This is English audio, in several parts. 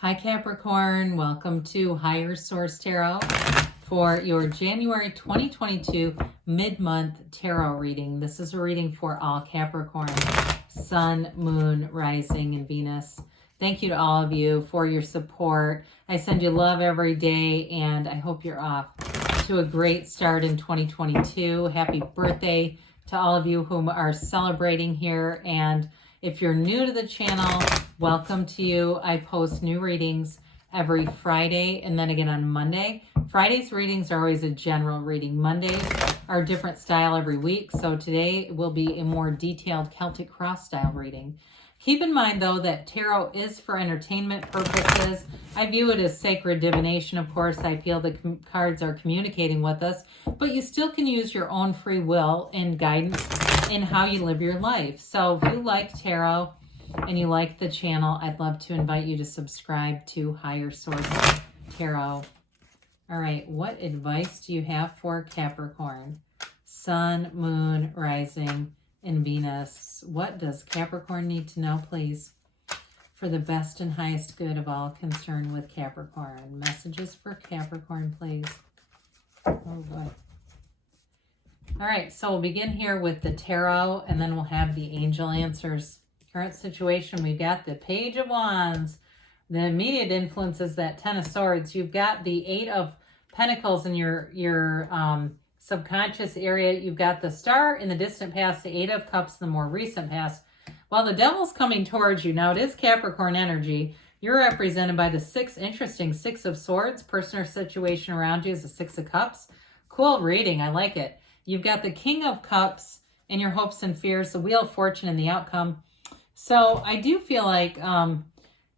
Hi Capricorn, welcome to Higher Source Tarot for your January 2022 mid-month tarot reading. This is a reading for all Capricorn, Sun, Moon, Rising, and Venus. Thank you to all of you for your support. I send you love every day, and I hope you're off to a great start in 2022. Happy birthday to all of you who are celebrating here, and if you're new to the channel, welcome to you. I post new readings every Friday and then again on Monday. Friday's readings are always a general reading. Mondays are a different style every week. So today will be a more detailed Celtic cross style reading. Keep in mind though that tarot is for entertainment purposes. I view it as sacred divination. Of course, I feel the cards are communicating with us, but you still can use your own free will and guidance in how you live your life. So if you like tarot and you like the channel, I'd love to invite you to subscribe to Higher Source Tarot. All right, what advice do you have for Capricorn? Sun, Moon, Rising, and Venus. What does Capricorn need to know, please, for the best and highest good of all concerned with Capricorn? Messages for Capricorn, please. Oh boy. All right, so we'll begin here with the tarot, and then we'll have the angel answers. Current situation, we've got the Page of Wands. The immediate influence is that Ten of Swords. You've got the Eight of Pentacles in your subconscious area. You've got the Star in the distant past, the Eight of Cups in the more recent past. While the Devil's coming towards you, now it is Capricorn energy. You're represented by the interesting Six of Swords. Person or situation around you is the Six of Cups. Cool reading, I like it. You've got the King of Cups in your hopes and fears, the Wheel of Fortune and the outcome. So I do feel like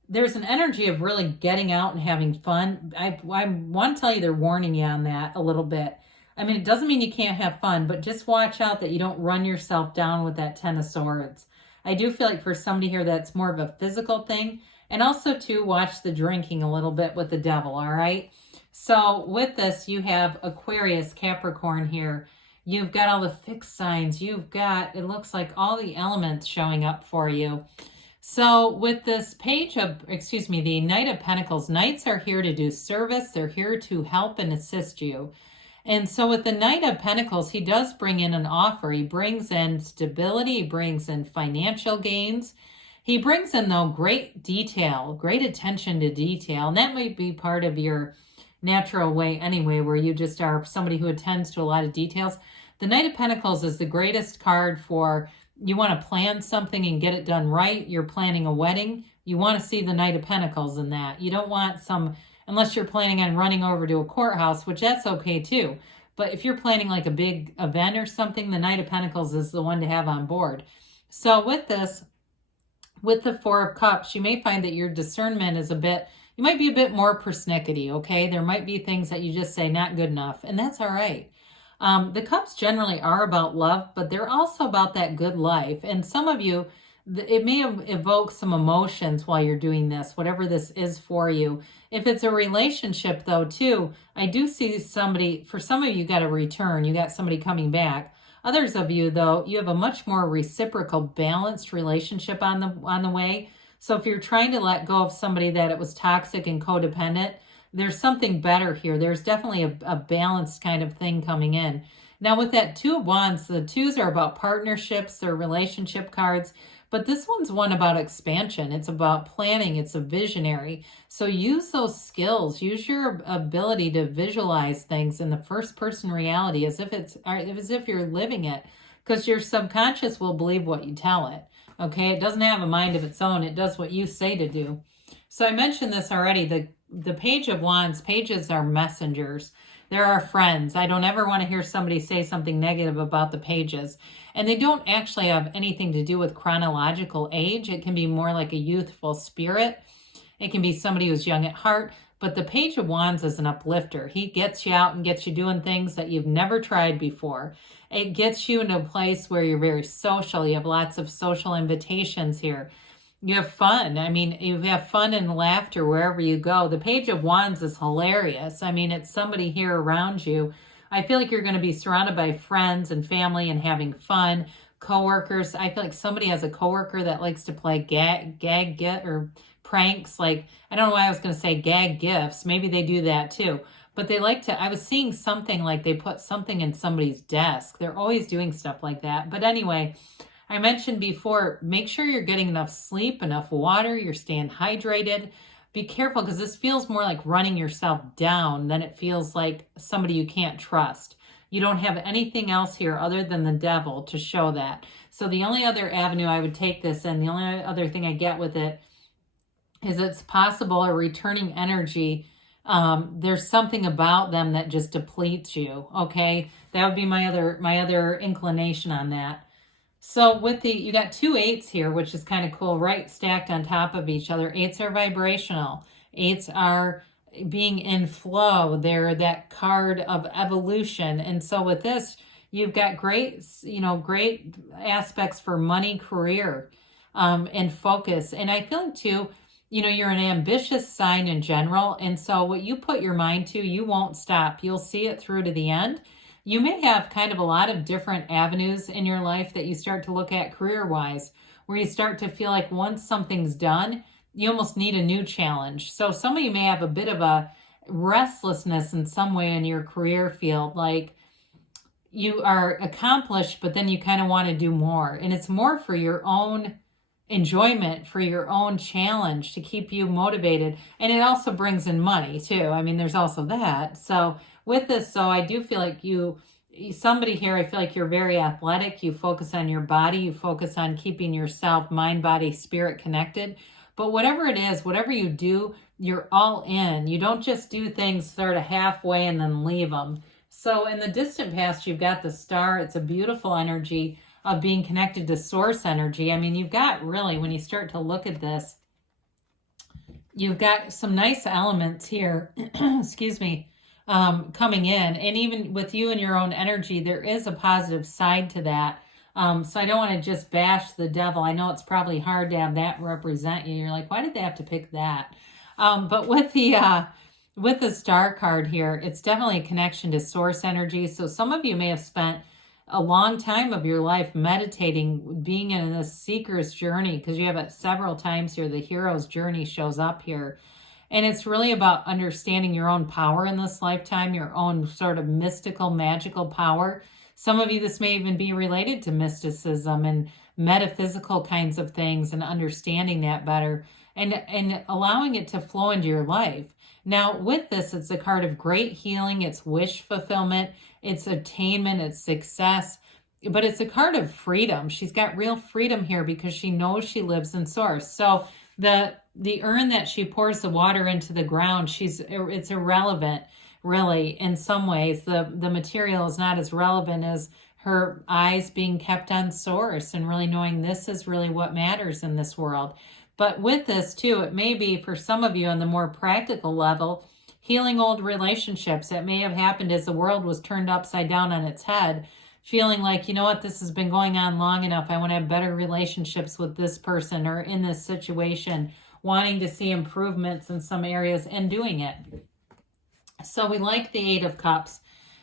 there's an energy of really getting out and having fun. I want to tell you they're warning you on that a little bit. I mean, it doesn't mean you can't have fun, but just watch out that you don't run yourself down with that Ten of Swords. I do feel like for somebody here that's more of a physical thing. And also to watch the drinking a little bit with the Devil, all right? So with this, you have Aquarius, Capricorn here. You've got all the fixed signs. You've got, it looks like all the elements showing up for you. So with this the Knight of Pentacles, Knights are here to do service. They're here to help and assist you. And so with the Knight of Pentacles, he does bring in an offer. He brings in stability. He brings in financial gains. He brings in, though, great detail, great attention to detail. And that might be part of your natural way anyway, where you just are somebody who attends to a lot of details. The Knight of Pentacles is the greatest card for you want to plan something and get it done right. You're planning a wedding. You want to see the Knight of Pentacles in that. You don't want unless you're planning on running over to a courthouse, which that's okay too. But if you're planning like a big event or something, the Knight of Pentacles is the one to have on board. So with this, with the Four of Cups, you may find that your discernment is you might be a bit more persnickety, okay? There might be things that you just say, not good enough, and that's all right. The cups generally are about love, but they're also about that good life. And some of you, it may evoke some emotions while you're doing this, whatever this is for you. If it's a relationship, though, too, I do see somebody, for some of you, got a return. You got somebody coming back. Others of you, though, you have a much more reciprocal, balanced relationship on the way. So if you're trying to let go of somebody that it was toxic and codependent, there's something better here. There's definitely a balanced kind of thing coming in. Now with that Two of Wands, the twos are about partnerships, they're relationship cards, but this one's one about expansion. It's about planning. It's a visionary. So use those skills. Use your ability to visualize things in the first person reality as if you're living it, because your subconscious will believe what you tell it. Okay, it doesn't have a mind of its own. It does what you say to do. So I mentioned this already. The Page of Wands, pages are messengers. They're our friends. I don't ever want to hear somebody say something negative about the pages. And they don't actually have anything to do with chronological age. It can be more like a youthful spirit. It can be somebody who's young at heart. But the Page of Wands is an uplifter. He gets you out and gets you doing things that you've never tried before. It gets you into a place where you're very social. You have lots of social invitations here. You have fun. I mean, you have fun and laughter wherever you go. The Page of Wands is hilarious. I mean, it's somebody here around you. I feel like you're going to be surrounded by friends and family and having fun. Coworkers. I feel like somebody has a coworker that likes to play pranks, like, I don't know why I was going to say gag gifts. Maybe they do that too. But they like to, I was seeing something like they put something in somebody's desk. They're always doing stuff like that. But anyway, I mentioned before, make sure you're getting enough sleep, enough water, you're staying hydrated. Be careful because this feels more like running yourself down than it feels like somebody you can't trust. You don't have anything else here other than the devil to show that. So the only other avenue I would take this in, the only other thing I get with it is it's possible a returning energy. There's something about them that just depletes you. Okay, that would be my other inclination on that. So with you got 2 8s here, which is kind of cool, right? Stacked on top of each other. 8s are vibrational. 8s are being in flow. They're that card of evolution. And so with this, you've got great aspects for money, career, and focus. And I feel like too, you're an ambitious sign in general. And so what you put your mind to, you won't stop. You'll see it through to the end. You may have kind of a lot of different avenues in your life that you start to look at career-wise, where you start to feel like once something's done, you almost need a new challenge. So some of you may have a bit of a restlessness in some way in your career field, like you are accomplished, but then you kind of want to do more. And it's more for your own enjoyment, for your own challenge to keep you motivated. And it also brings in money too. I mean, there's also that. So with this, so I do feel like somebody here, I feel like you're very athletic. You focus on your body. You focus on keeping yourself, mind, body, spirit connected. But whatever it is, whatever you do, you're all in. You don't just do things sort of halfway and then leave them. So in the distant past, you've got the star. It's a beautiful energy of being connected to source energy. I mean, you've got really, when you start to look at this, you've got some nice elements here, excuse me, coming in. And even with you and your own energy, there is a positive side to that. So I don't want to just bash the devil. I know it's probably hard to have that represent you. You're like, why did they have to pick that? But with the star card here, it's definitely a connection to source energy. So some of you may have spent a long time of your life meditating, being in this seeker's journey, because you have it several times here. The hero's journey shows up here. And it's really about understanding your own power in this lifetime, your own sort of mystical, magical power. Some of you, this may even be related to mysticism and metaphysical kinds of things and understanding that better and allowing it to flow into your life. Now, with this, it's a card of great healing. It's wish fulfillment. It's attainment. It's success. But it's a card of freedom. She's got real freedom here because she knows she lives in source. So the urn that she pours the water into the ground, it's irrelevant, really, in some ways. The material is not as relevant as her eyes being kept on source and really knowing this is really what matters in this world. But with this, too, it may be for some of you on the more practical level, healing old relationships that may have happened as the world was turned upside down on its head, feeling like, you know what, this has been going on long enough. I want to have better relationships with this person or in this situation, wanting to see improvements in some areas and doing it. So we like the 8 of Cups,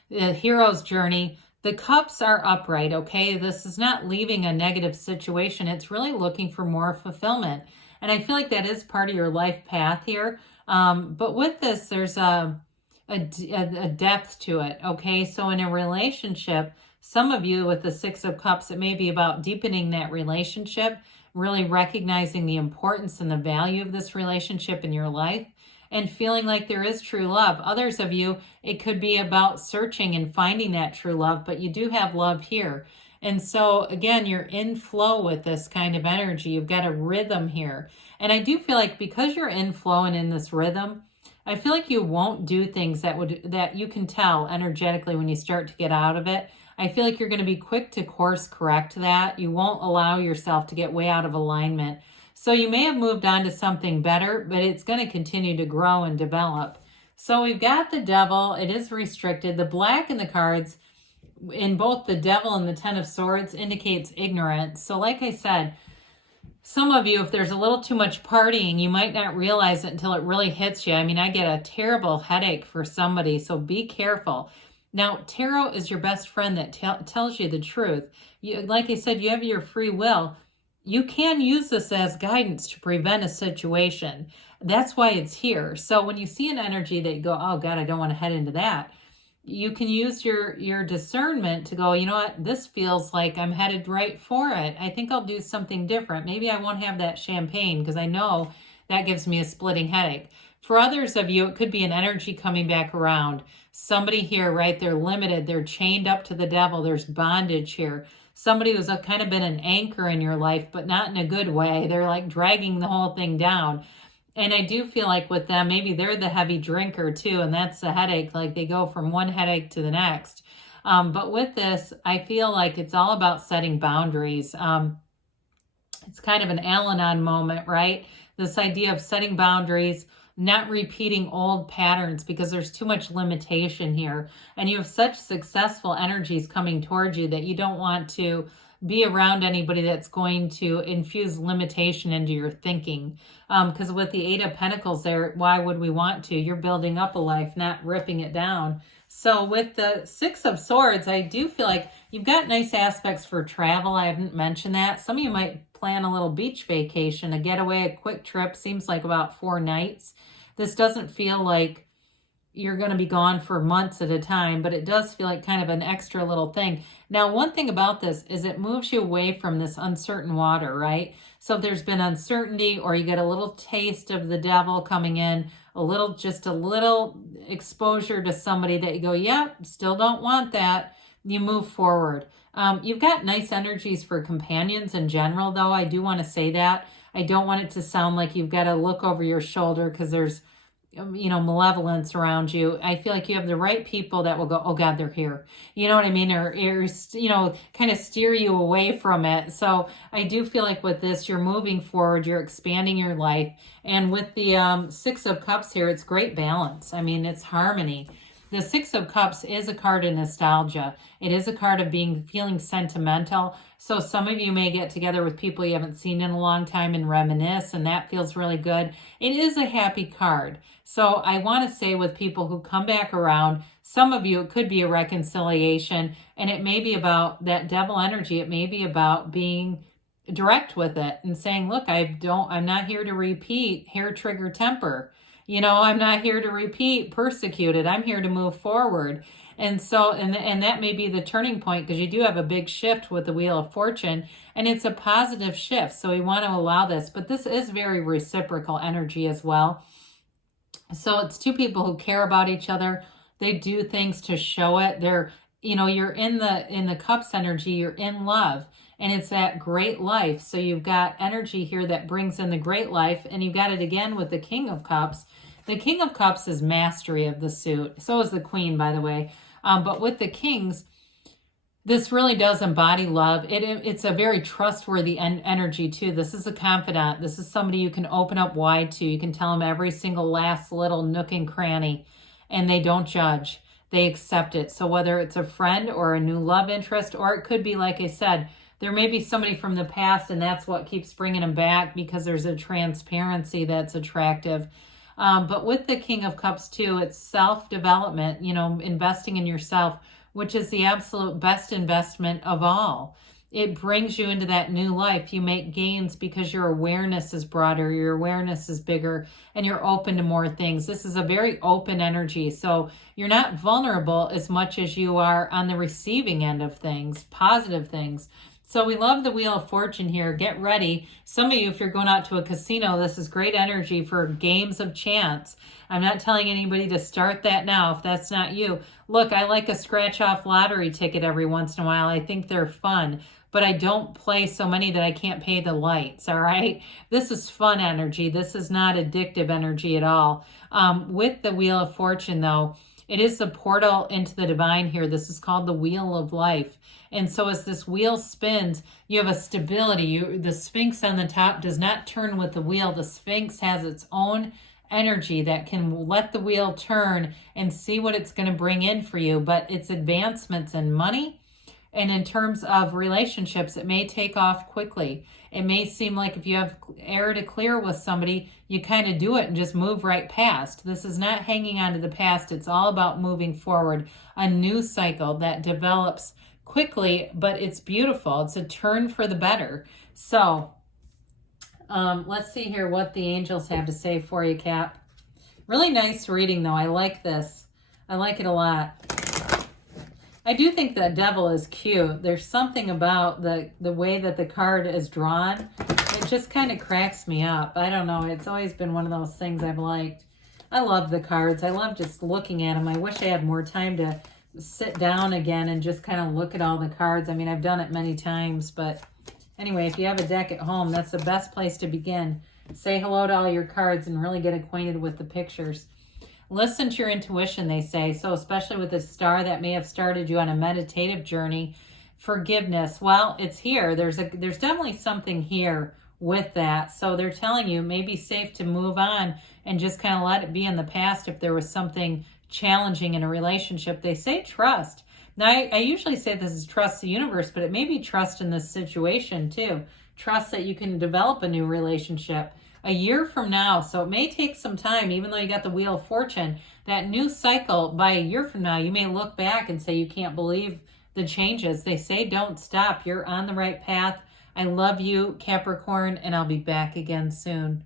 the hero's journey. The cups are upright, okay? This is not leaving a negative situation. It's really looking for more fulfillment. And I feel like that is part of your life path here. But with this, there's a depth to it, okay? So in a relationship, some of you with the 6 of Cups, it may be about deepening that relationship, really recognizing the importance and the value of this relationship in your life and feeling like there is true love. Others of you, it could be about searching and finding that true love, but you do have love here. And so again, you're in flow with this kind of energy. You've got a rhythm here. And I do feel like because you're in flow and in this rhythm, I feel like you won't do things that you can tell energetically when you start to get out of it. I feel like you're going to be quick to course correct that. You won't allow yourself to get way out of alignment. So you may have moved on to something better, but it's going to continue to grow and develop. So we've got the devil. It is restricted. The black in the cards in both the devil and the 10 of Swords indicates ignorance. So like I said, some of you, if there's a little too much partying, you might not realize it until it really hits you. I mean, I get a terrible headache for somebody, so be careful. Now, tarot is your best friend that tells you the truth. Like I said, you have your free will. you can use this as guidance to prevent a situation. That's why it's here. So when you see an energy that you go, oh God, I don't want to head into that, you can use your discernment to go, you know what, this feels like I'm headed right for it. I think I'll do something different. Maybe I won't have that champagne because I know that gives me a splitting headache. For others of you, it could be an energy coming back around. Somebody here, right, they're limited. They're chained up to the devil. There's bondage here. Somebody who's kind of been an anchor in your life, but not in a good way. They're like dragging the whole thing down. And I do feel like with them, maybe they're the heavy drinker too, and that's the headache. Like they go from one headache to the next. But with this, I feel like it's all about setting boundaries. It's kind of an Al-Anon moment, right? This idea of setting boundaries, not repeating old patterns because there's too much limitation here. And you have such successful energies coming towards you that you don't want to be around anybody that's going to infuse limitation into your thinking. Because with the Eight of Pentacles there, why would we want to? You're building up a life, not ripping it down. So with the Six of Swords, I do feel like you've got nice aspects for travel. I haven't mentioned that. Some of you might plan a little beach vacation, a getaway, a quick trip. Seems like about 4 nights. This doesn't feel like you're going to be gone for months at a time, but it does feel like kind of an extra little thing. Now, one thing about this is it moves you away from this uncertain water, right? So if there's been uncertainty or you get a little taste of the devil coming in, just a little exposure to somebody that you go, yep, still don't want that, you move forward. You've got nice energies for companions in general, though. I do want to say that. I don't want it to sound like you've got to look over your shoulder because there's, malevolence around you. I feel like you have the right people that will go, oh God, they're here. You know what I mean? Or kind of steer you away from it. So I do feel like with this, you're moving forward, you're expanding your life. And with the Six of Cups here, it's great balance. I mean, it's harmony. The Six of Cups is a card of nostalgia. It is a card of feeling sentimental. So some of you may get together with people you haven't seen in a long time and reminisce, and that feels really good. It is a happy card. So I want to say with people who come back around, some of you, it could be a reconciliation, and it may be about that devil energy. It may be about being direct with it and saying, look, I'm not here to repeat hair trigger temper. I'm not here to repeat persecuted. I'm here to move forward. And so, and that may be the turning point because you do have a big shift with the Wheel of Fortune and it's a positive shift. So we want to allow this, but this is very reciprocal energy as well. So it's two people who care about each other. They do things to show it. They're, you're in the Cups energy, you're in love. And it's that great life. So you've got energy here that brings in the great life. And you've got it again with the King of Cups. The King of Cups is mastery of the suit. So is the Queen, by the way. But with the Kings, this really does embody love. It's a very trustworthy energy, too. This is a confidant. This is somebody you can open up wide to. You can tell them every single last little nook and cranny. And they don't judge. They accept it. So whether it's a friend or a new love interest, or it could be, like I said, there may be somebody from the past and that's what keeps bringing them back because there's a transparency that's attractive. But with the King of Cups too, it's self-development, investing in yourself, which is the absolute best investment of all. It brings you into that new life. You make gains because your awareness is broader, your awareness is bigger, and you're open to more things. This is a very open energy. So you're not vulnerable as much as you are on the receiving end of things, positive things. So we love the Wheel of Fortune here. Get ready. Some of you, if you're going out to a casino, this is great energy for games of chance. I'm not telling anybody to start that now if that's not you. Look, I like a scratch-off lottery ticket every once in a while. I think they're fun, but I don't play so many that I can't pay the lights, all right? This is fun energy. This is not addictive energy at all. With the Wheel of Fortune, though, it is the portal into the divine here. This is called the Wheel of Life. And so as this wheel spins, you have a stability. The Sphinx on the top does not turn with the wheel. The Sphinx has its own energy that can let the wheel turn and see what it's going to bring in for you. But it's advancements in money. And in terms of relationships, it may take off quickly. It may seem like if you have air to clear with somebody, you kind of do it and just move right past. This is not hanging on to the past. It's all about moving forward. A new cycle that develops quickly, but it's beautiful. It's a turn for the better. So Let's see here what the angels have to say for you, Cap. Really nice reading, though. I like this. I like it a lot. I do think that devil is cute. There's something about the way that the card is drawn. It just kind of cracks me up. I don't know. It's always been one of those things I've liked. I love the cards. I love just looking at them. I wish I had more time to sit down again and just kind of look at all the cards. I mean, I've done it many times, but anyway, if you have a deck at home, that's the best place to begin. Say hello to all your cards and really get acquainted with the pictures. Listen to your intuition, they say. So especially with this star that may have started you on a meditative journey. Forgiveness. Well, it's here. There's definitely something here with that. So they're telling you it may be safe to move on and just kind of let it be in the past if there was something challenging in a relationship. They say trust. Now, I usually say this is trust the universe, but it may be trust in this situation too. Trust that you can develop a new relationship a year from now. So it may take some time, even though you got the Wheel of Fortune, that new cycle by a year from now, you may look back and say you can't believe the changes. They say don't stop. You're on the right path. I love you, Capricorn, and I'll be back again soon.